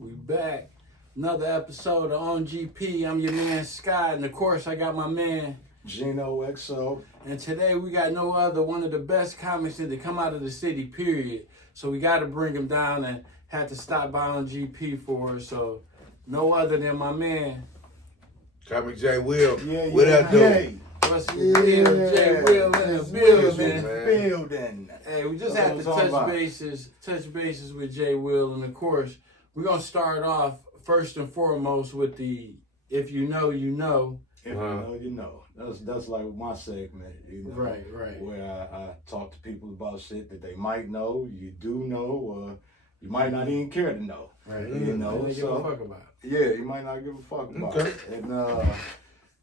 We back. Another episode of On GP. I'm your man Scott, and of course I got my man Gino XO. And today we got no other one of the best comics to come out of the city, period. So we got to bring him down and had to stop by on GP for us. So no other than my man. Comic J Will. Yeah, what yeah, up, dude? What's the deal? J. Will in the building. Building. Hey, we just had to touch bases with J. Will, and of course we're gonna start off first and foremost with the if you know, you know. If you know, you know. That's like my segment, you know, Right. where I talk to people about shit that they might know, you do know, or you might not even care to know. Right. You know, They give a fuck about it. Yeah, you might not give a fuck about it. And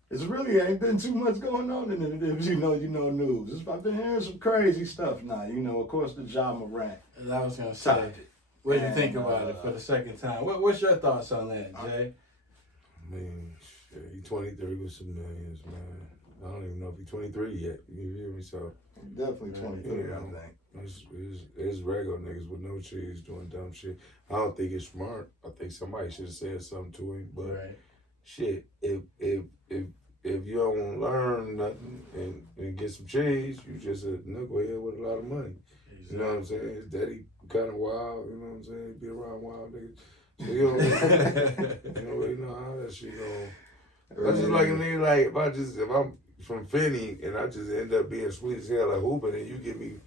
it's really ain't been too much going on in it. If you know news. I've been hearing some crazy stuff now. You know, of course, the John Morant. I was gonna say, what did you think about it for the second time? What's your thoughts on that, Jay? I mean, shit, he 23 with some millions, man. I don't even know if he's 23 yet. You hear me? So Definitely 23, I think. It's regular niggas with no cheese doing dumb shit. I don't think it's smart. I think somebody should have said something to him. But shit, if you don't learn nothing and get some cheese, you just a knucklehead with a lot of money. Exactly. You know what I'm saying? His daddy kind of wild. You know what I'm saying? He be around wild niggas. So you don't really know how that shit go. That's just like a nigga, like if I'm from Finney and I just end up being sweet as hell at hooping and you give me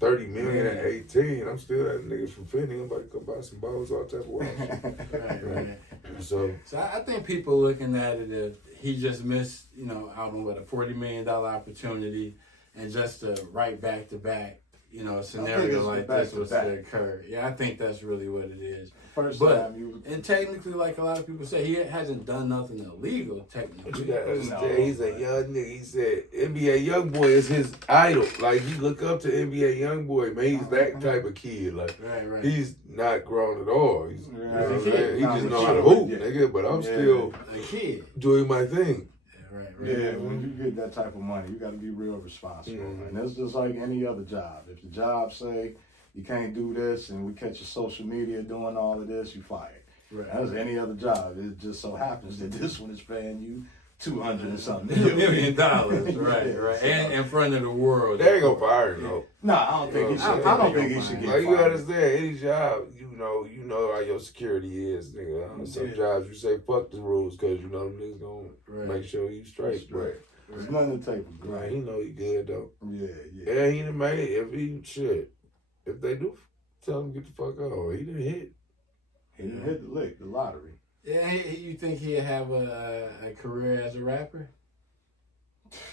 30 million at 18, I'm still that nigga from Finney. I'm about to come buy some balls, all type of wild shit. Right. So I think people looking at it if he just missed, out on a $40 million opportunity and just to right back to back, a scenario like this was to occur. Yeah, I think that's really what it is. And technically, like a lot of people say, he hasn't done nothing illegal, technically. But you gotta understand, he's a young nigga. He said NBA YoungBoy is his idol. Like, you look up to NBA YoungBoy, man. He's that type of kid. Like, he's not grown at all. He's, you know what I'm saying? He just know how to hoop, nigga. But I'm still a kid doing my thing. Yeah, when you get that type of money, you got to be real responsible. And it's just like any other job. If the job say you can't do this and we catch your social media doing all of this, you fired. Right. As any other job. It just so happens that this one is paying you $200 and something $1 million. Right. And in front of the world. They ain't gonna fire him, though. No, I don't think he should. I don't think he should get fired. You understand, any job, you know how your security is, nigga. Some jobs you say fuck the rules because you know them niggas gonna make sure you straight. There's nothing to take for granted. Right, he know he good though. Yeah. Yeah, he done made it. If they do tell him get the fuck out, he done hit. He done hit the lick, the lottery. Yeah, you think he'll have a career as a rapper?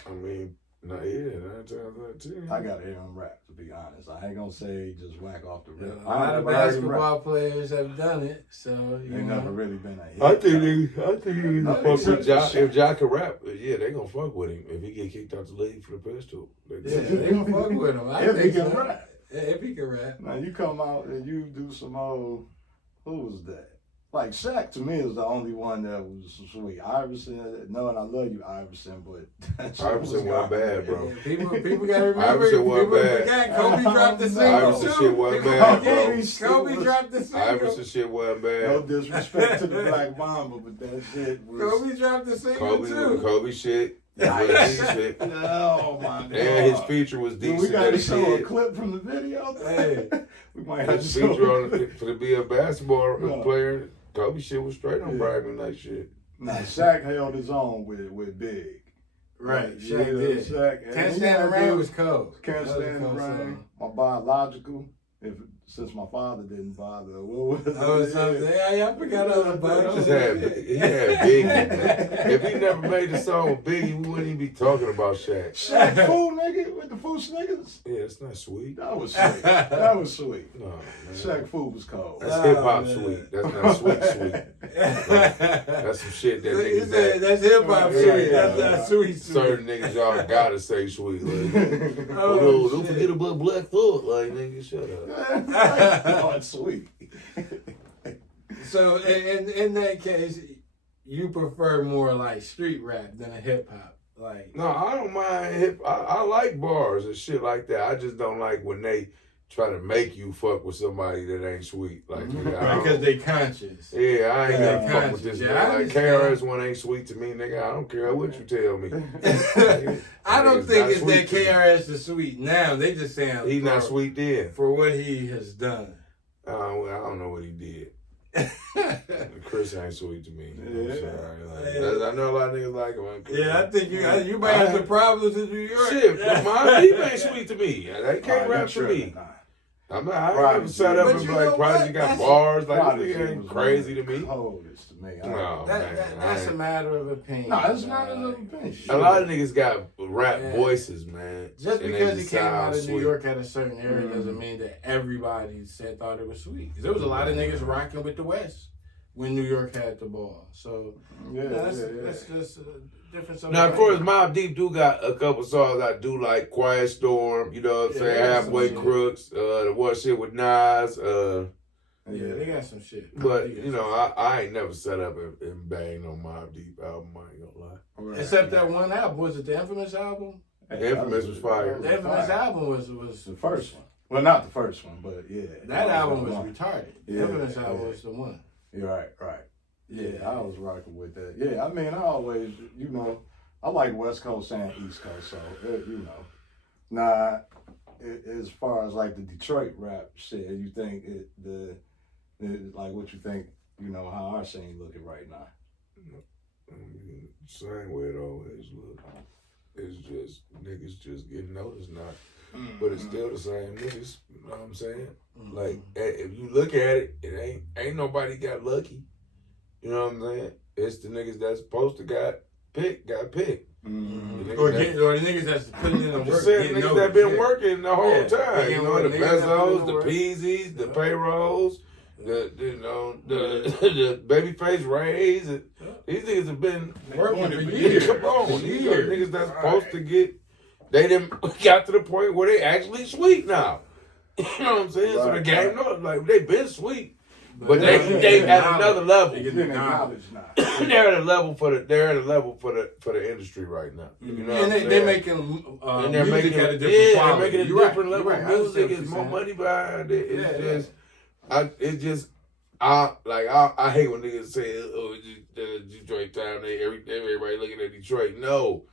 I mean, not yet. 9 times out of 10. I gotta hear him rap, to be honest. I ain't gonna say just whack off the rip. A lot of basketball players have done it, so they never really been a hit. I think he fuck with Ja. If Ja can rap, yeah, they gonna fuck with him. If he get kicked out the league for the pistol, they gonna fuck with him. If he can rap. Yeah, if he can rap. Now you come out and you do some old, who was that? Like, Shaq, to me, is the only one that was sweet. Iverson, knowing I love you, Iverson, but... Iverson wasn't bad, bro. Yeah, people got to remember. Iverson wasn't bad. Kobe dropped the single, Iverson shit wasn't bad, bro. Kobe dropped the single. Iverson shit wasn't bad. No disrespect to the Black Mamba, but that shit was... Kobe dropped the single, too. Kobe shit. Shit. Oh, my God. And his feature was decent. We got to show a clip from the video? Hey. We might have to his show feature for to be a basketball player... Kobe shit was straight on bragging like shit. Nah, Shaq held his own with Big. Right, Shaq did. Can't Stand the Rain was cold. Can't Stand the Rain. My biological, since my father didn't bother. What was something. Yeah, I forgot all about it. He had Biggie. If he never made the song with Biggie, we wouldn't even be talking about Shaq. Shaq Fool, nigga, with the Fool Snickers. Yeah, it's not sweet. That was sweet. That was sweet. No, man. Shaq Fool was cold. That's hip hop sweet. That's not sweet. That's some shit that niggas. That's hip hop sweet. That's not sweet. Certain niggas y'all gotta say sweet. Like, don't forget about Black Thought. Like, nigga, shut up. Oh, it's sweet. So in that case, you prefer more like street rap than a hip hop, like? No, I don't mind hip. I like bars and shit like that. I just don't like when they try to make you fuck with somebody that ain't sweet. Like, nigga, because they conscious. Yeah, I ain't gonna fuck with this. Yeah, like KRS One ain't sweet to me, nigga. I don't care what you tell me. I don't think it's that KRS is sweet now. They just saying he's not sweet then for what he has done. I don't know what he did. Chris ain't sweet to me. I'm sorry. I know a lot of niggas like him. Yeah, I think you might have some problems in New York. Shit, my people ain't sweet to me. They can't rap to me. I ain't never sat up and be like, Prodigy got bars. Like, this nigga ain't crazy to me. Coldest to me. That's a matter of opinion. No, it's not a matter of opinion. A lot of niggas got rap voices, man. Just because he came out of New York at a certain area doesn't mean that everybody thought it was sweet. Because there was a lot of niggas rocking with the West when New York had the ball. So, that's just a difference. Now, of course, Mobb Deep do got a couple songs I do like. Quiet Storm, you know what I'm saying? Halfway Crooks, the one shit with Nas. Yeah, they got some shit. But, you know, I ain't never set up and banged on Mobb Deep album, I ain't gonna lie. Right. Except that one album. Was it the Infamous album? The Infamous was fire. The Infamous album was the first one. Well, not the first one, but yeah. That album was retarded. The Infamous album was the one. You're right. Yeah, I was rocking with that. Yeah, I mean, I always, you know, I like West Coast and East Coast, so, you know. Now, as far as like the Detroit rap shit, you think like what you think, you know, how our scene looking right now? Same way it always look. It's just niggas just getting noticed now. But it's still the same niggas, you know what I'm saying? Like, if you look at it, it ain't nobody got lucky. You know what I'm saying? It's the niggas that's supposed to got picked. Or the niggas that's putting in the work. Just saying, niggas that been working the whole time. You know, the Bezos, the Peasies, the payrolls, the Babyface Rays. These niggas have been working for years. Come on, these are niggas that's supposed to get. They done got to the point where they actually sweet now. You know what I'm saying? So the game knows, like, they been sweet, but they at another level. They're at a level for the industry right now. You know and they're making music at a different quality. They're making a different level of music. There's more money behind it. I hate when niggas say, "Oh, Detroit time." Everybody looking at Detroit. No.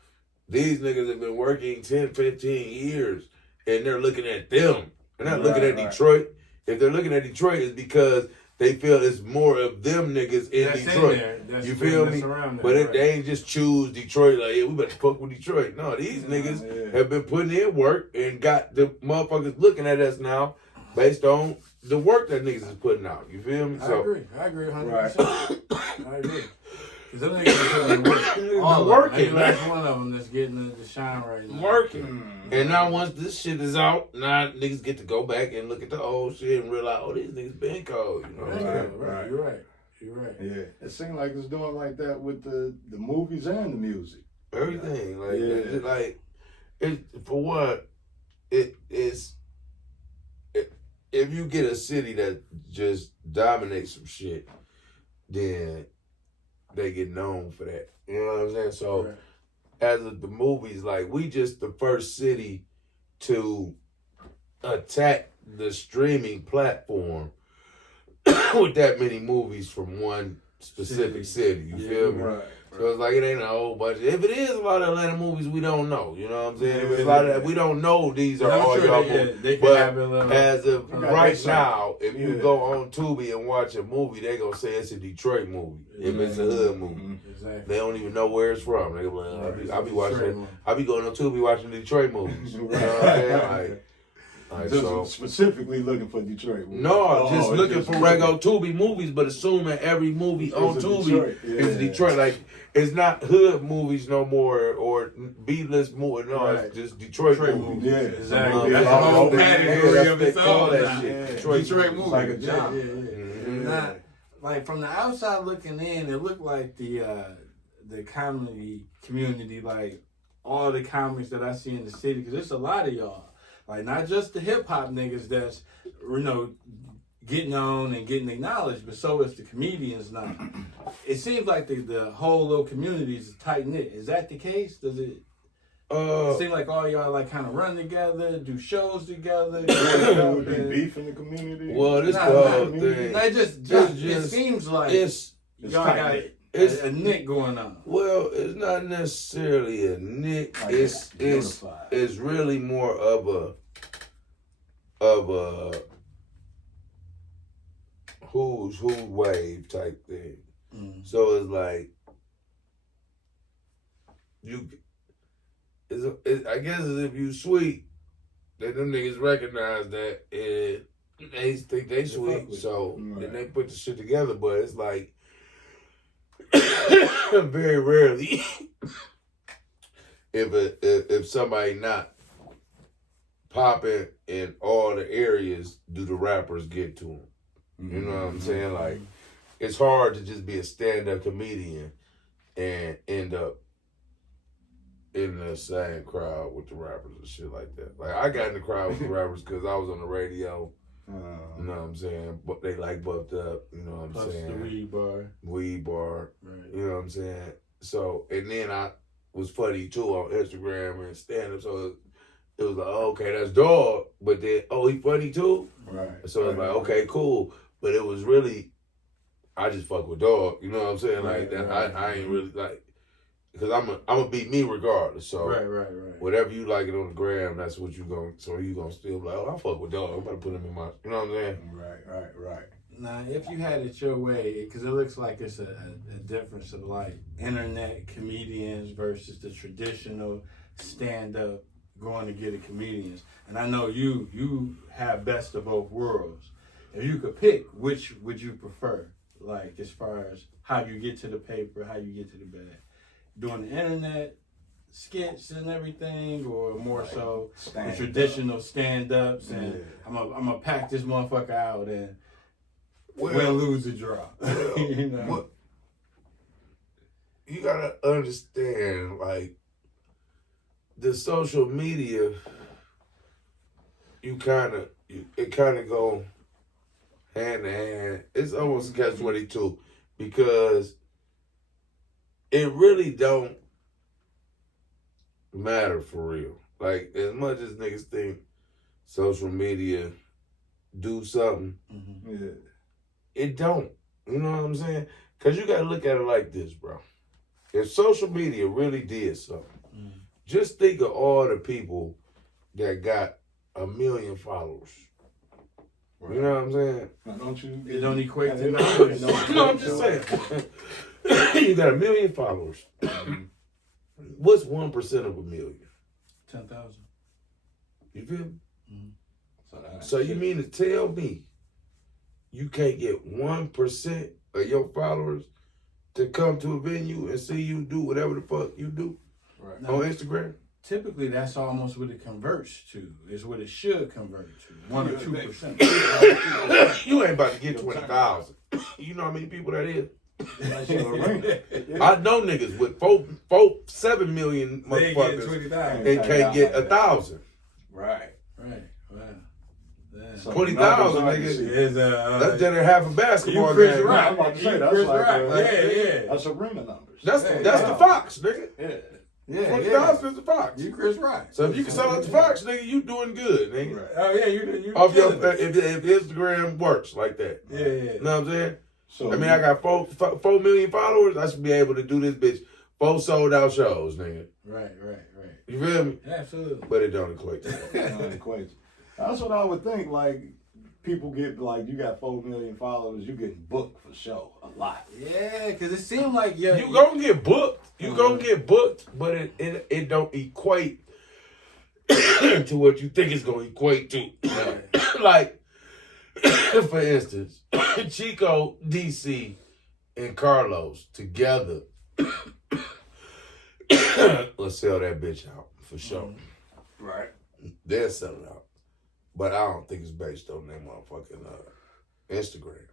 These niggas have been working 10, 15 years, and they're looking at them. They're not looking at Detroit. If they're looking at Detroit, it's because they feel it's more of them niggas in Detroit. You feel me? But they ain't just choose Detroit like, yeah, we better fuck with Detroit. No, these niggas have been putting in work and got the motherfuckers looking at us now based on the work that niggas is putting out. You feel me? I agree 100%. I agree. Because them niggas are working. Last one of them that's getting the shine right now. Working. And now once this shit is out, now niggas get to go back and look at the old shit and realize, oh, these niggas been cold. You know what I'm saying? Right. You're right. Yeah. It seems like it's doing like that with the movies and the music. Everything. For what, it's if you get a city that just dominates some shit, then they get known for that. You know what I'm saying? So, as of the movies, like, we just the first city to attack the streaming platform with that many movies from one specific city. You feel me? Right. So it's like it ain't a whole bunch. If it is a lot of Atlanta movies, we don't know. You know what I'm saying? If it's a lot of we don't know these are all y'all movies. But as of right now, if you go on Tubi and watch a movie, they gonna say it's a Detroit movie. If it's a hood movie, they don't even know where it's from. They go, I be watching. I be going on Tubi watching Detroit movies. You know what I'm saying? Just specifically looking for Detroit movies. No, just looking for regular Tubi movies, but assuming every movie on Tubi is Detroit. Like, it's not hood movies no more or B-list movies. No, it's just Detroit movies. Yeah, exactly. That's the whole category of its own. Detroit movies. Like a job. Not, like, from the outside looking in, it looked like the comedy community, like all the comics that I see in the city, because there's a lot of y'all. Like, not just the hip-hop niggas that's, you know, getting on and getting acknowledged, but so is the comedians now. It seems like the whole little community is tight-knit. Is that the case? Does it It seems like all y'all like kind of run together, do shows together. Would be beef in the community. Well, this whole thing. No, it seems like y'all got a nick going on. Well, it's not necessarily a nick. Like It's really more of a who's who wave type thing. Mm. So it's like I guess if you sweet, then them niggas recognize that and they think they sweet, so then they put the shit together. But it's like very rarely if somebody not popping in all the areas, do the rappers get to them? You know what I'm saying? Like, it's hard to just be a stand-up comedian and end up in the same crowd with the rappers and shit like that. Like, I got in the crowd with the rappers because I was on the radio. You know what I'm saying? But they like buffed up. You know what I'm Plus saying? the weed bar. Right. You know what I'm saying? So, and then I was funny too on Instagram and stand-up. So it was like, oh, okay, that's dog. But then, oh, he funny too? Right. So it's like, okay, cool. But it was really, I just fuck with dog. You know what I'm saying? Like that. I ain't really like, because I'm gonna be me regardless. So right. whatever you like it on the gram, that's what you gonna. So you gonna still be like, oh, I fuck with dog. I'm about to put him in my. You know what I'm saying? Right. Now, if you had it your way, because it looks like it's a difference of like internet comedians versus the traditional stand-up going to get a comedians. And I know you have best of both worlds. If you could pick, which would you prefer? Like, as far as how you get to the paper, how you get to the bag? Doing the internet skits and everything, or more so the traditional stand-ups and I'm gonna pack this motherfucker out and win, lose, or draw. You know? What you gotta understand, like, the social media, it kind of go hand in hand. It's almost catch-22 because it really don't matter for real. Like, as much as niggas think social media do something, it don't. You know what I'm saying? Because you got to look at it like this, bro. If social media really did something, just think of all the people that got 1 million followers. Right. You know what I'm saying? Don't you? It don't equate to nothing. No, I'm just saying. You got 1 million followers. What's 1% of 1 million? 10,000. You feel me? So you mean to tell me you can't get 1% of your followers to come to a venue and see you do whatever the fuck you do on Instagram? Typically, that's almost what it converts to. Is what it should convert to. 1 or 2%. You ain't about to get 20,000. You know how many people that is? I know niggas with 7 million motherfuckers and can't get 1,000. Right. So 20,000 niggas. That's just half a basketball Chris game. Rock. I'm about to say that's Chris like Rock. Yeah. That's arena numbers. That's the Fox, nigga. Yeah. 20,000 is the Fox. You Chris Rock. So if you can sell out the Fox, nigga, you doing good, nigga. Right. Oh yeah, you Off your if Instagram works like that. Yeah. You know what I'm saying? So I mean, I got 4 million followers. I should be able to do this bitch 4 sold out shows, nigga. Right. You feel me? Absolutely. But it don't equate to that. That's what I would think. Like, people get, like, you got 4 million followers, you getting booked for show a lot. Yeah, because it seemed like you gonna get booked. You gonna get booked, but it don't equate to what you think it's gonna equate to. Like, for instance, Chico, DC, and Carlos together let's sell that bitch out for sure. Right. They'll sell it out. But I don't think it's based on their motherfucking Instagram.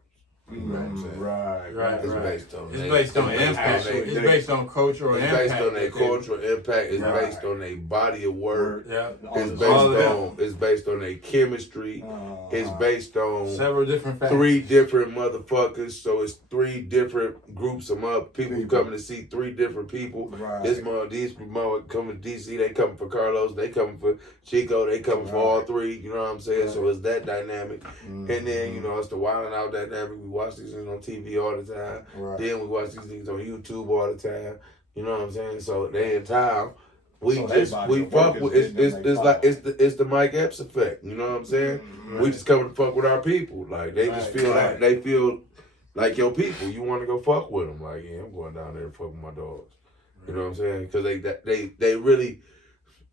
You know what I'm saying? Right. It's based on It's based on impact. It's based on cultural impact. It's based on their cultural impact. It's based on their body of work. Yeah. It's based on their chemistry. It's based on several different factors. 3 different motherfuckers. So it's 3 different groups of people coming to see 3 different people. Right. These mother coming to DC. They coming for Carlos. They coming for Chico. They coming for all 3. You know what I'm saying? So it's that dynamic. And then, you know, it's the wilding out dynamic. We watch these things on TV all the time. Then we watch these things on YouTube all the time. You know what I'm saying? So they in town. We fuck with it's the Mike Epps effect. You know what I'm saying? We just come to fuck with our people. Like they just feel like they feel like your people. You want to go fuck with them. Like, yeah, I'm going down there to fuck with my dogs. You know what I'm saying? Because they really.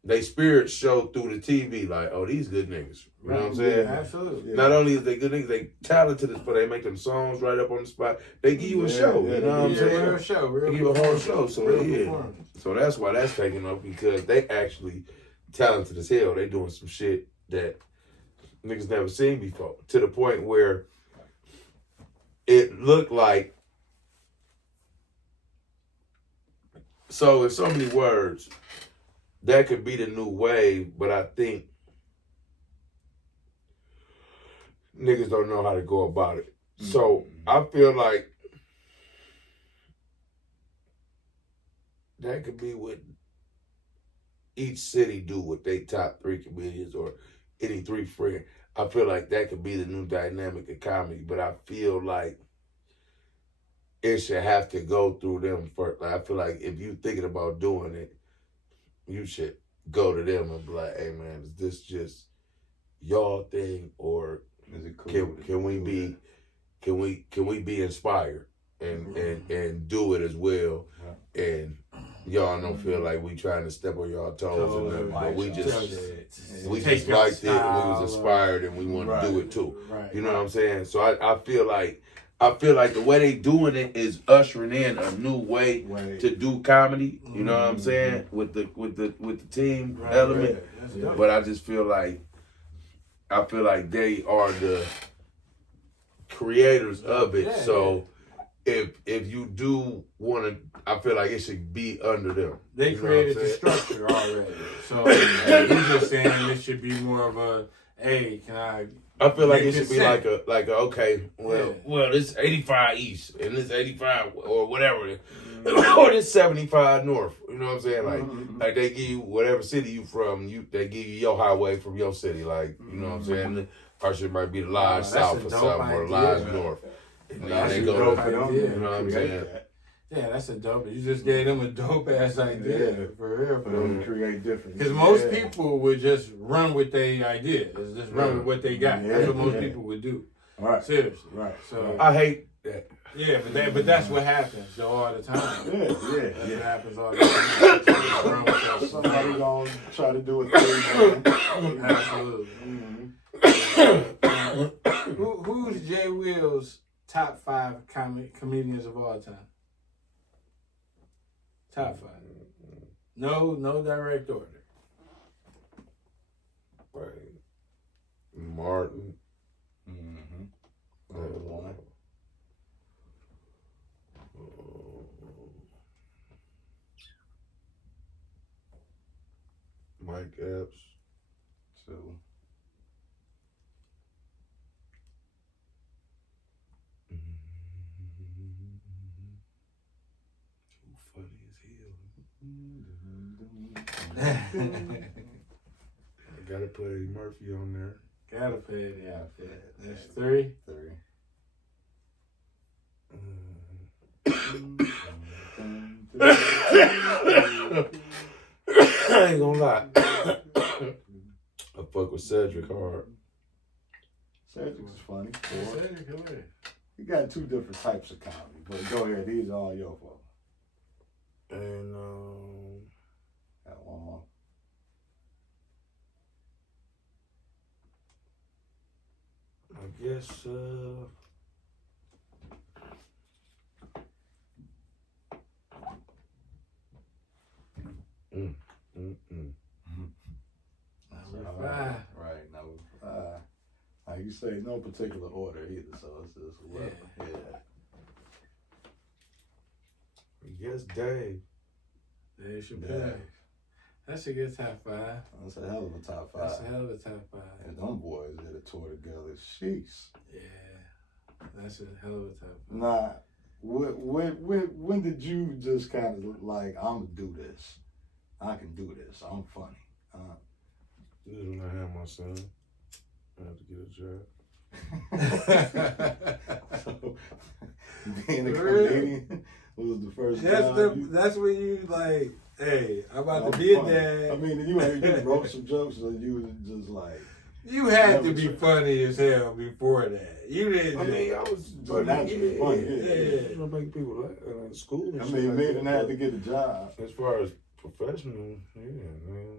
They spirits show through the TV like, oh, these good niggas. You know what I'm saying? Absolutely. Not only is they good niggas, they talented as fuck. They make them songs right up on the spot. They give you a show. You know what I'm saying? Real show. They give you a whole show. So so that's why that's taking up, because they actually talented as hell. They doing some shit that niggas never seen before. To the point where it looked like, so in so many words, that could be the new wave, but I think niggas don't know how to go about it. So I feel like that could be what each city do with their top 3 comedians or any 3 friends. I feel like that could be the new dynamic of comedy, but I feel like it should have to go through them first. Like, I feel like if you thinking about doing it, you should go to them and be like, hey man, is this just y'all thing, or is it cool? Can we be inspired and do it as well? And y'all don't feel like we trying to step on y'all toes or nothing, but we just liked it and we was inspired and we want to do it too. You know what I'm saying? So I feel like the way they doing it is ushering in a new way to do comedy. You know what I'm saying? With the team element. But I just feel like they are the creators of it. So if you do want to, I feel like it should be under them. They created the structure already. So you're just saying it should be more of a, hey, can I feel like it should be like a okay, well, this 85 East and this 85 or whatever, or this 75 North. You know what I'm saying? Like they give you whatever city you from, they give you your highway from your city. Like, you know what I'm saying? Our shit might be the line south or something, or the line north. And then they go to, you know what I'm saying? Yeah, that's a dope. You just gave them a dope ass idea, for real. For them to create different. Because most people would just run with their ideas, just run with what they got. That's what most people would do. Right. Seriously. Right. So I hate that. Yeah, but that's what happens though all the time. That's what happens all the time. Somebody gonna try to do a thing, man. Absolutely. Who's Jay Will's top 5 comedians of all time? Top 5. No direct order. Right. Martin. One. Mike Epps. 2. Funny as hell. I gotta put Eddie Murphy on there. Gotta put Eddie out there. That's 3. 3. I ain't gonna lie. I fuck with Cedric hard. Cedric is funny. Cedric, go ahead. You got 2 different types of comedy, but go ahead. These are all your fault. And got one more. I guess Number 5. Right, number 5. I you say no particular order either, so it's just whatever. Yeah. Yes, Dave. Dave Chappelle. That's a good top 5. That's a hell of a top 5. That's a hell of a top 5. And them boys did a tour together. Sheesh. Yeah. That's a hell of a top 5. Nah, when did you just kind of like, I'm gonna do this? I can do this. I'm funny. This is when I had my son. I had to get a job. So, being a comedian was the first time. That's when you like, hey, I'm about to be a dad. I mean, you wrote some jokes, or you was just like. You had to be funny as hell before that. You didn't. I mean, I was funny. Yeah. You know, make people laugh in school. And I mean, like didn't have to get a job. As far as professional, yeah, man.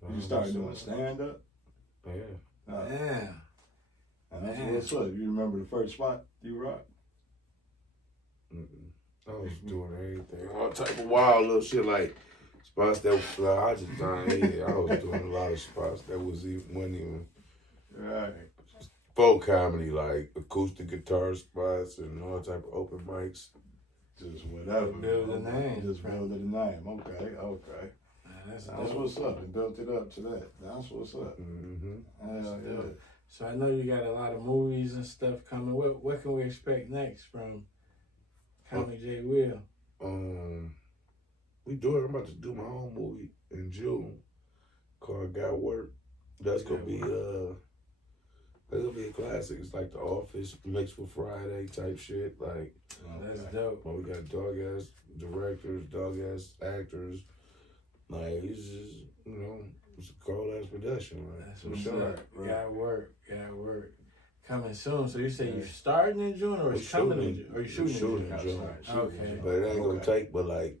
When you started doing stand up. Yeah. Yeah. And that's what's up. You remember the first spot you rocked? I was doing everything, all type of wild little shit, like spots that like, I just done. I was doing a lot of spots that wasn't even right. Folk comedy, like acoustic guitar spots and all type of open mics. Just whatever. Build a name. Just build a name. Okay. That's what's up. And built it up to that. That's what's up. Mm-hmm. So I know you got a lot of movies and stuff coming. What can we expect next from Comic J Will? I'm about to do my own movie in June called Got Work. That's gonna be a classic. It's like The Office mixed with Friday type shit. Like that's dope. Well, we got dog ass directors, dog ass actors. Like it's just it's a cold ass production. Like, that's what's up. Right. Got work. Coming soon. So you say you're starting in June, or it's coming in June? Or you shooting in June? Okay. But it ain't gonna take but like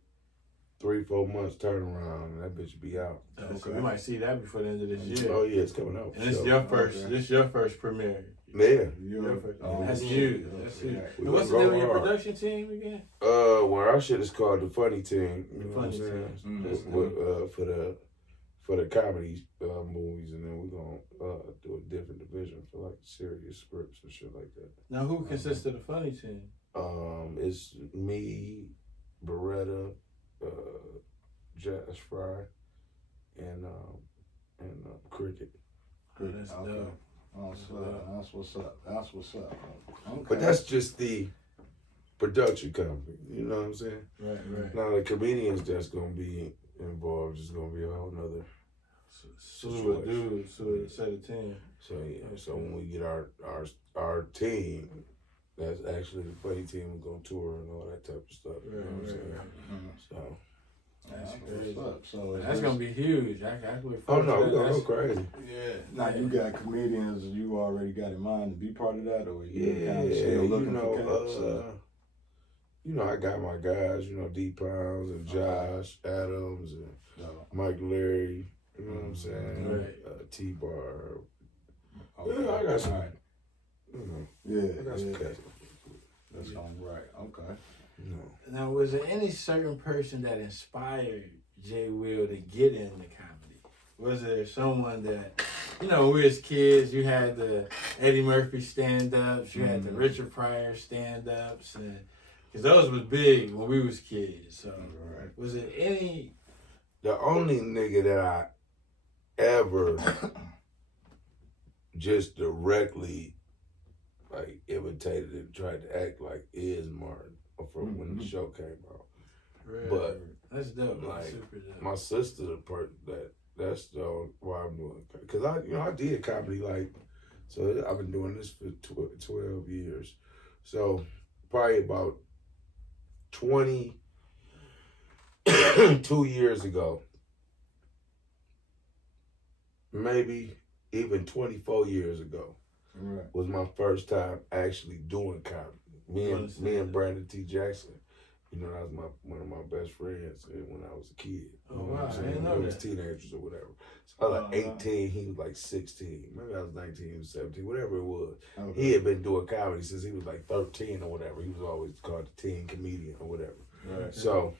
3-4 months turnaround, and that bitch be out. So we might see that before the end of this year. Oh yeah, it's coming out. And this is your first. This is your first premiere. Yeah. Your first. That's huge. That's huge. And what's the name of your production team again? Well, our shit is called The Funny Team. You know what I'm saying? For the comedy movies, and then we're gonna do a different division for like serious scripts and shit like that. Now, who consists of the funny team? It's me, Beretta, Jazz Fry, and Cricket. That's dope. That's what's up. Okay. But that's just the production company. You know what I'm saying? Right. Now the comedians that's gonna be involved is gonna be a whole nother slew of dudes, a set of team. So yeah, so when we get our team, that's actually the funny team, we're gonna tour and all that type of stuff. You know what I'm saying? So that's crazy. So that's gonna be huge. I look oh forward no, to we're gonna go crazy. Yeah. Now you got comedians you already got in mind to be part of that, or you kind of yeah, still looking for cats? I got my guys, D Pounds and Josh Adams and Mike Larry. You know what I'm saying? Right. T-Bar. Okay. Yeah, I got some. Right. I got some cats. That's right. Okay. Now, was there any certain person that inspired J Will to get into comedy? Was there someone that, when we was kids, you had the Eddie Murphy stand-ups, you had the Richard Pryor stand-ups, and because those was big when we was kids. So, was it any? The only nigga that I ever just directly like imitated and tried to act like is Martin from when the show came out. Right. But that's dope. Like super dope. my sister, the part that's the why I'm doing, because I did comedy so I've been doing this for 12 years. So probably about 22 years ago, maybe even 24 years ago, was my first time actually doing comedy. Me and Brandon T. Jackson, that was one of my best friends when I was a kid. Oh, wow. I didn't know we that. was teenagers or whatever. So I was like 18, he was like 16. Maybe I was 19, he was 17, whatever it was. Okay. He had been doing comedy since he was like 13 or whatever. He was always called the teen comedian or whatever. Right. So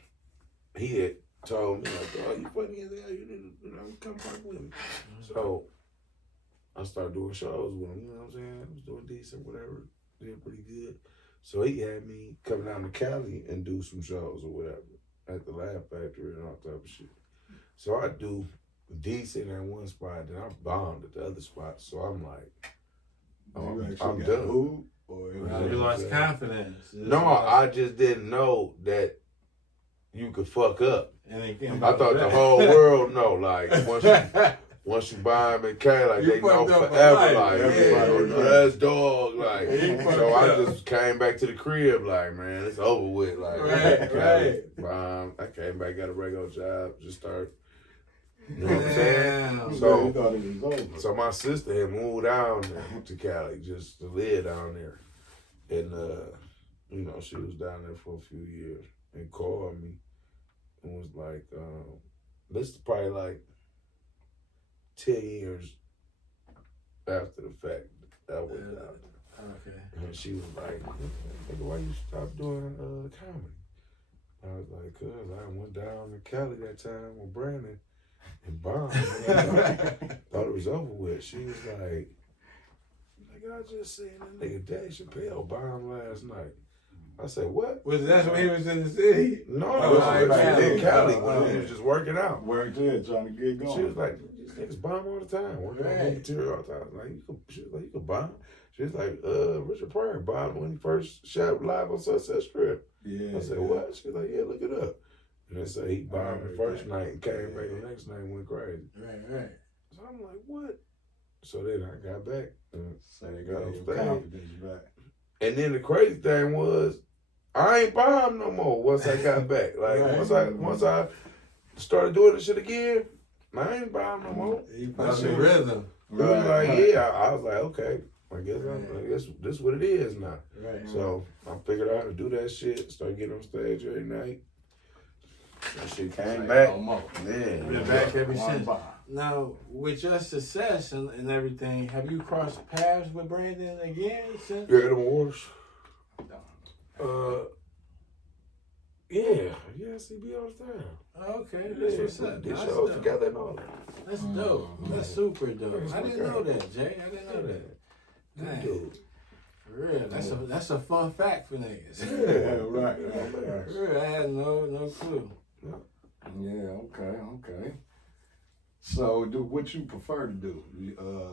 he had told me, like, oh, you funny as hell, you need to come fuck with me. So I started doing shows with him. You know what I'm saying? I was doing decent, whatever. Did pretty good. So he had me come down to Cali and do some shows or whatever at the Laugh Factory and all type of shit. So I do decent at one spot, then I bombed at the other spot. So I'm like, I'm done. Who? Or you lost confidence. No, I just didn't know that you could fuck up. And I thought the whole world know. Like once you buy them in Cali, like they know forever. Like that's dog. Like so, I just came back to the crib. Like man, it's over with. Like right. I came back, got a regular job, just started. You know what I'm saying? So, thought it was over. So my sister had moved down there to Cali just to live down there, and you know she was down there for a few years and called me and was like, this is probably like 10 years after the fact that I went down there. Okay. And she was like, why you stop doing comedy? I was like, cause I went down to Cali that time with Brandon and bombed. Thought it was over with. She was like, I just seen that nigga Dave Chappelle bomb last night. I said, what? Was that when he was in the city? No, it was in Cali when he was just working out. Worked there, trying to get going. She was like, these niggas bomb all the time. Working on material all the time. Like, you could bomb. She was like, Richard Pryor bombed when he first shot live on Sunset Strip. Yeah. I said, what? She was like, yeah, look it up. And they said he bombed the first night and came back the next night and went crazy. Right. So I'm like, what? So then I got back. So they got your confidence back. And then the crazy thing was, I ain't bombed no more once I got back. Like once I started doing this shit again, I ain't bombed no more. You found the rhythm. Like, yeah, I was like, okay, I guess this is what it is now. Right. So I figured out how to do that shit, started getting on stage every night. That shit came back. Been back ever since. Now, with your success and everything, have you crossed paths with Brandon again since? Yeah, them awards. Yeah, I see me all the time. Okay, that's what's up. Did shows together and all that. That's dope. That's super dope. I didn't know that, Jay. I didn't know that. Dang. For real, that's a fun fact for niggas. Yeah, right. For real, I had no clue. Yeah, okay. So, what you prefer to do?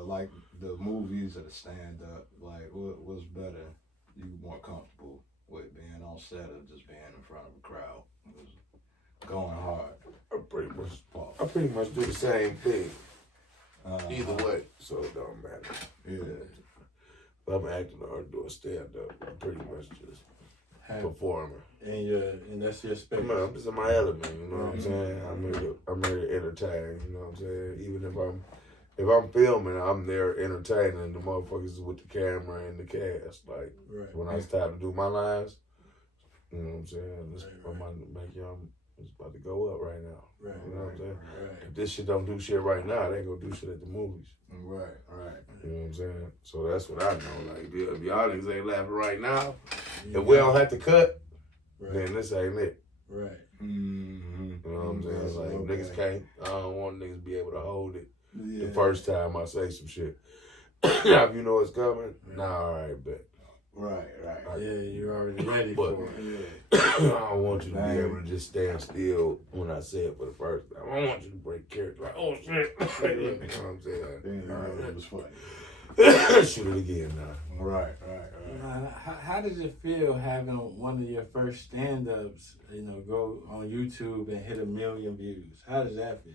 Like the movies or the stand-up? Like, what's better? You more comfortable with being on set or just being in front of a crowd? Going hard. I pretty much do the same thing. Either way, so it don't matter. Yeah. If I'm acting or doing stand-up, I'm pretty much just performing. And that's your space. I'm just in my element, you know what I'm saying? I'm here to entertain, you know what I'm saying? Even if I'm filming, I'm there entertaining the motherfuckers with the camera and the cast. Like when I was time to do my lines, you know what I'm saying? I'm about to make y'all. It's about to go up right now. Right. You know what I'm saying? Right. If this shit don't do shit right now, they ain't gonna do shit at the movies. Right. You know what I'm saying? So that's what I know. Like, if y'all niggas ain't laughing right now, if we don't have to cut, then this ain't it. Right. You know what I'm saying? Like, niggas can't, I don't want niggas to be able to hold it the first time I say some shit. Now, if you know it's coming, all right, bet. Right. Yeah, you're already ready for it. I don't want you to be able to just stand still when I say it for the first time. I don't want you to break character like, oh shit. You know what I'm saying? That was funny. Shoot it again now. Right. How does it feel having one of your first stand-ups, go on YouTube and hit 1 million views? How does that feel?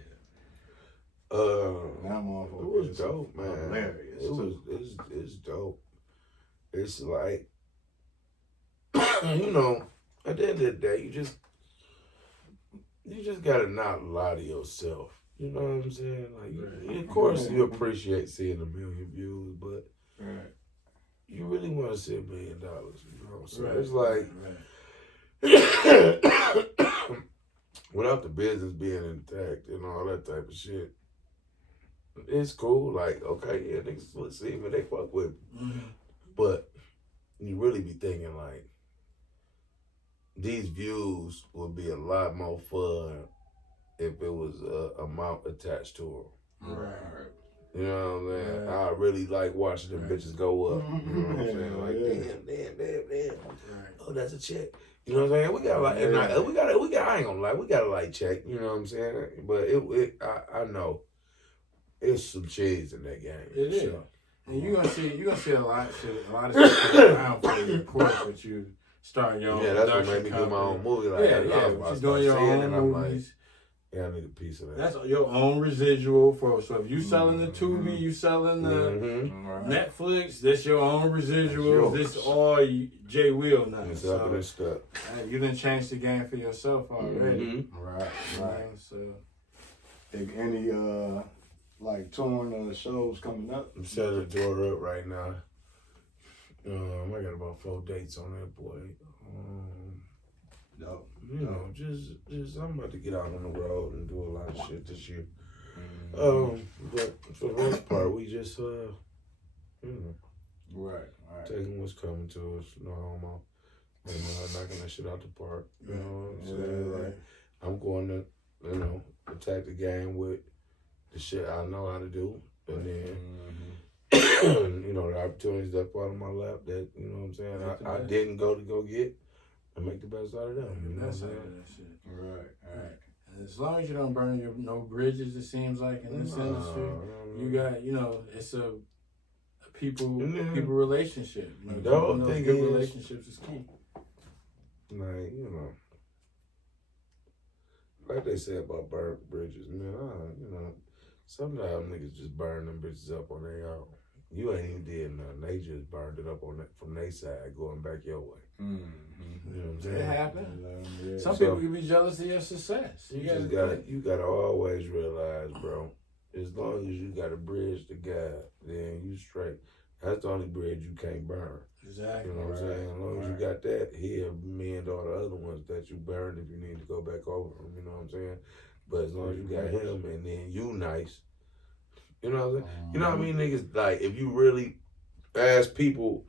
It was dope, man. Hilarious. It's dope. It's like, at the end of the day, you just gotta not lie to yourself. You know what I'm saying? Like, of course, you appreciate seeing 1 million views, but you really want to see $1 million. You know, so it's like, without the business being intact and all that type of shit, it's cool. Like, okay, yeah, niggas see me, they fuck with me. But you really be thinking like, these views would be a lot more fun if it was a amount attached to them. Right. You know what I'm saying? Right. I really like watching them bitches go up. You know what I'm saying? Like, damn. Right. Oh, that's a check. You know what I'm saying? We got like, and I ain't gonna lie, we got a light check. You know what I'm saying? But I know it's some cheese in that game. It is. Sure. And you're gonna see a lot of shit around for the report, but you start your own. Yeah, that's what made me do my own movie. Like, yeah. You're doing your own movies. Yeah, I need a piece of that. That's your own residual for. So if you selling the Tubi, you selling the Netflix. That's your own residual. This all Jay Will now. It's so up and stuff. You done changed the game for yourself already. Right. So, any like touring shows coming up? I'm setting the door up right now. I got about 4 dates on that boy. You know, just I'm about to get out on the road and do a lot of shit this year. But for the most part, we just you know, right, taking what's coming to us, no homo, and knocking that shit out the park. You know what I'm saying? Like, I'm going to, you know, attack the game with the shit I know how to do, and then you know, the opportunities that fall in my lap that, you know what I'm saying, I didn't go get. And make the best out of them. You know what I'm saying? Right. And as long as you don't burn no bridges, it seems like in this industry, you got, you know, it's a people relationship. You know, the whole thing good is, relationships is key. Like, you know, like they say about burnt bridges, man. You know, sometimes niggas just burn them bitches up on their own. You ain't even did nothing. They just burned it up on from their side, going back your way. You know what I'm saying? It happens. Some people can be jealous of your success. You gotta always realize, bro, as long as you got a bridge to God, then you straight. That's the only bridge you can't burn. Exactly. You know what I'm saying? As long as you got that, he'll mend all the other ones that you burned if you need to go back over them. You know what I'm saying? But as long as you got him and then you nice, you know what I'm saying? You know what I mean, niggas, like, if you really ask people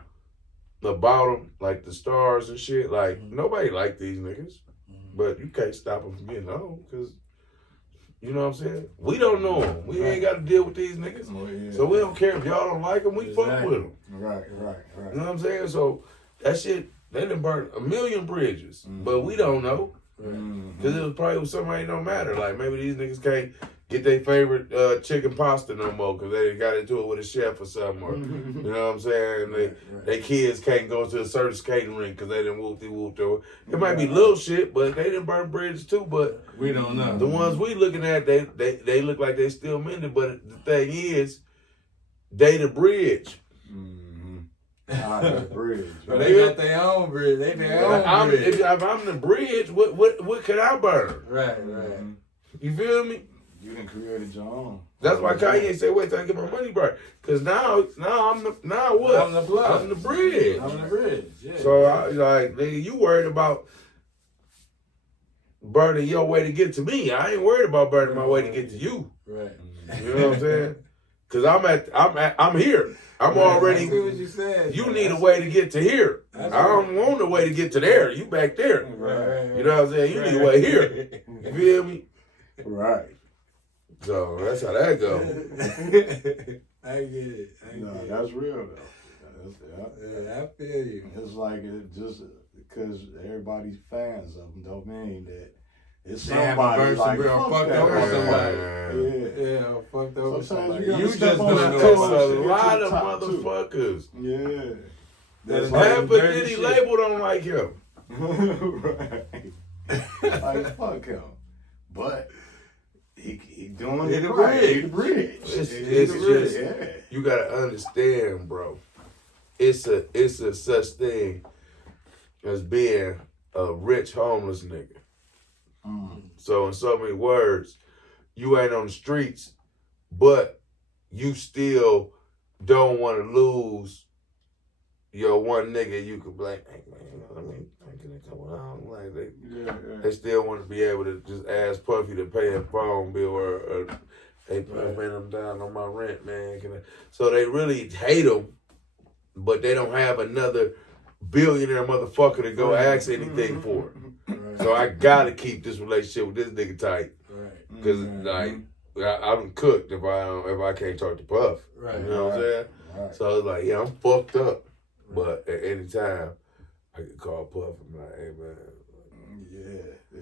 about them, like the stars and shit, like, nobody like these niggas. But you can't stop them from getting on, because, you know what I'm saying? We don't know them. We ain't got to deal with these niggas. So we don't care if y'all don't like them, we fuck with them. Right. You know what I'm saying? So that shit, they done burnt 1 million bridges, but we don't know. Because it was probably with somebody don't matter. Like, maybe these niggas can't get their favorite chicken pasta no more because they got into it with a chef or something. Or, you know what I'm saying? They kids can't go to a certain skating rink because they done whoop-de-whooped over. It might be little shit, but they done burn bridges too. But we don't know. The ones we looking at, they look like they still mending. But the thing is, they the bridge. The bridge. They got their own bridge. They their own bridge. If I'm the bridge, what can I burn? Right. You feel me? You done created your own. That's why Kanye said, "Wait till I get my money back." Because now I'm what? I'm the blood. I'm the bridge. I'm the bridge. Yeah. So I like, nigga, you worried about burning your way to get to me? I ain't worried about burning my way to get to you. Right. You know what I'm saying? Because I'm here. I'm already. I see what you said. You need a way to get to here. I don't want a way to get to there. You back there. Right. You know what I'm saying? You need a way here. You feel me? Right. So that's how that go. I get it. That's real though. Yeah, I feel you. It's like it just because everybody's fans of them don't mean that it's somebody like fucked over somebody. Yeah, fucked over somebody. You just don't know It's a lot of motherfuckers. Yeah. Half a Diddy label don't like him. Right. Like fuck him. But he doing it the right. bridge. He the bridge. It's just you gotta understand, bro. It's a such thing as being a rich homeless nigga. So in so many words, you ain't on the streets, but you still don't want to lose your one nigga. You could be like, hey man, I mean, can I come along? Like they still want to be able to just ask Puffy to pay a phone bill or hey Puffy, man, I'm down on my rent, man. So they really hate him, but they don't have another billionaire motherfucker to go ask anything for. So I gotta keep this relationship with this nigga tight. Right. Cause like I'm cooked if I can't talk to Puff. Right. You know what I'm saying? Right. So it's like, yeah, I'm fucked up. But at any time, I can call Puff and be like, hey, man. Yeah.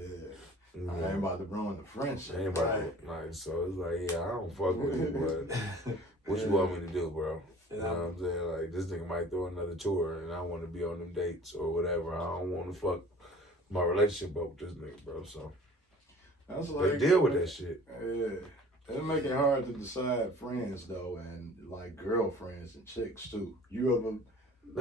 You know, I ain't about to ruin the friendship. ain't about to, like, so it's like, yeah, I don't fuck with you, but what you want me to do, bro? You know what I'm saying? Like, this nigga might throw another tour and I want to be on them dates or whatever. I don't want to fuck my relationship up with this nigga, bro. So That's like, they deal with that shit. Yeah. It make it hard to decide friends though, and like girlfriends and chicks too. You ever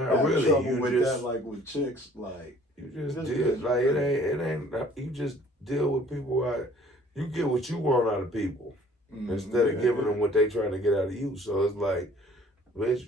Not have really. trouble You with just, that, like with chicks, like you just This deal. is- Like, it ain't, you just deal with people. You get what you want out of people instead of giving them what they trying to get out of you. So it's like, bitch,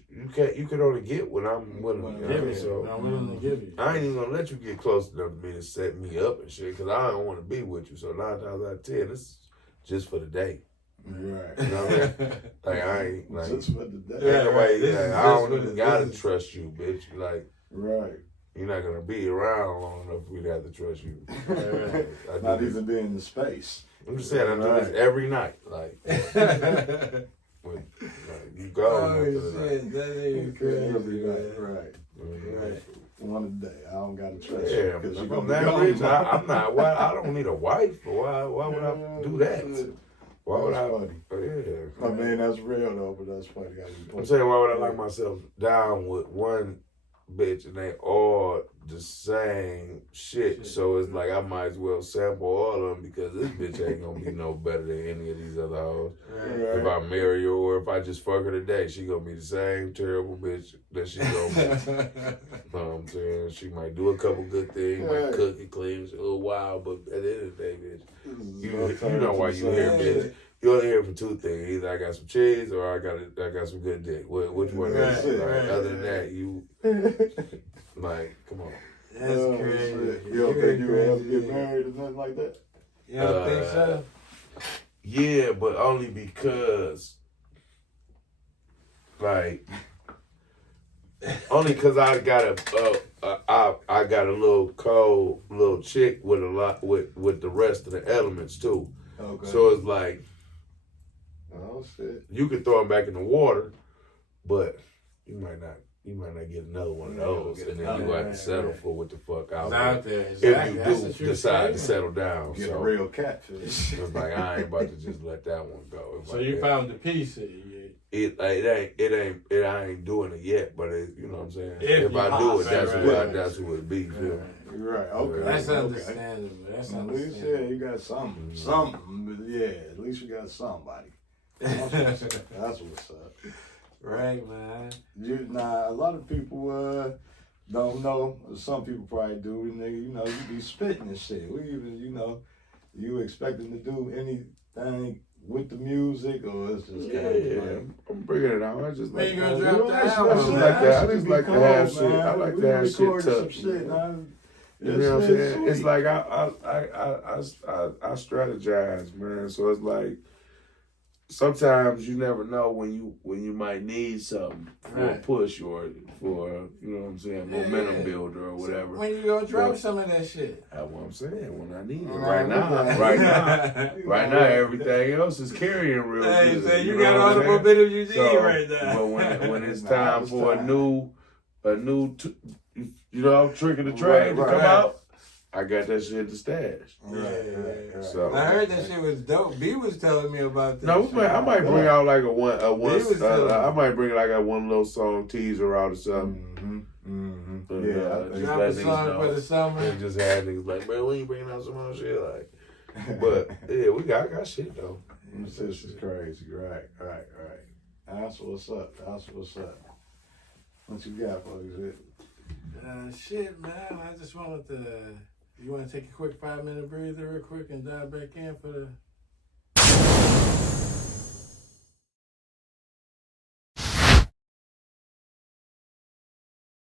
you can only get what I'm willing to give you. So I'm willing to give you. I ain't even gonna let you get close enough to me to set me up and shit, cause I don't want to be with you. So 9 times out of 10, it's just for the day. Right. You know what I mean? Like I ain't like Just for the day. ain't nobody. This Like, is I just don't for even the- gotta this is- trust you, bitch. Like Right. you're not gonna be around long enough for me to have to trust you. Right. I do Not this- even be in the space. I'm just saying I do this Right. every night. Like, you go. Oh after the night. shit, that ain't crazy. Every night. Man. Right. Mhm. One a day. I don't gotta trust you Yeah, because I'm you're from gonna be that gone. rich. I'm not. Why? I don't need a wife. Why would I do that? Why would I? That's funny. Yeah. I mean, that's real though, but that's funny. I'm saying, why would I lock myself down with one bitch and they all the same shit? So it's like I might as well sample all of them because this bitch ain't gonna be no better than any of these other hoes. Right. If I marry her or if I just fuck her today, she gonna be the same terrible bitch that she gonna be. You know what I'm saying? She might do a couple good things, might cook and clean a little while, but at the end of the day, bitch, you know why you here, bitch. You only here for two things. Either I got some cheese or I got some good dick. Which one is it? Right, Like, other than that, you like, come on. That's crazy. You don't think you would ever crazy. get married or nothing like that? You don't think so? Yeah, but only because, like, only because I got I got a little cold little chick with a lot with the rest of the elements too. Okay. So it's like Oh shit. you could throw them back in the water, but you might not get another one of those, and then you have to settle for what the fuck out It's there. out there. If Exactly. you That's do the truth, decide to man. settle down, Get so a real catfish. it's like I ain't about to just let that one go. If So I you did. found the piece. I ain't doing it yet, but you know what I'm saying. If you I do it, pop, that's right, what right. that's what it be. You feel me? Right. Okay. That's okay. understandable. That's At least, yeah, understandable. you got something. Something. But yeah, at least you got somebody. That's what's up. Right, man. A lot of people don't know. Some people probably do. Nigga, you know, you be spitting and shit. We even, you know, you expecting to do anything with the music, or it's just kind of like. I'm bringing it out. I just Man, like you gonna I drop the just album, like man. that. I just like to have shit. I like to have shit recorded some touched. shit, man. You know what I'm saying? Sweet. It's like I strategize, man. So it's like sometimes you never know when you might need something for a push or for you know what I'm saying, momentum builder or whatever. When you gonna drop But- some of that shit? That's what I'm saying. When I need it, Right right now, everything else is carrying real Hey, good. so you know got what all I'm the saying? momentum you need So, right now. But when it's time for a new trick of the trade to come out, I got that shit to stash. Right. So I heard that shit was dope. B was telling me about this. no, shit. I might bring out like a one. was telling I me. might bring like a one little song teaser out or something. Yeah. Just Drop let a niggas song know. for the summer. And just had niggas like, man, when you bringing out some more shit? Like, but yeah, I got shit though. This is crazy. Right. That's what's up. What you got, folks? Shit, man. I just wanted to. You want to take a quick 5-minute breather, real quick, and dive back in for the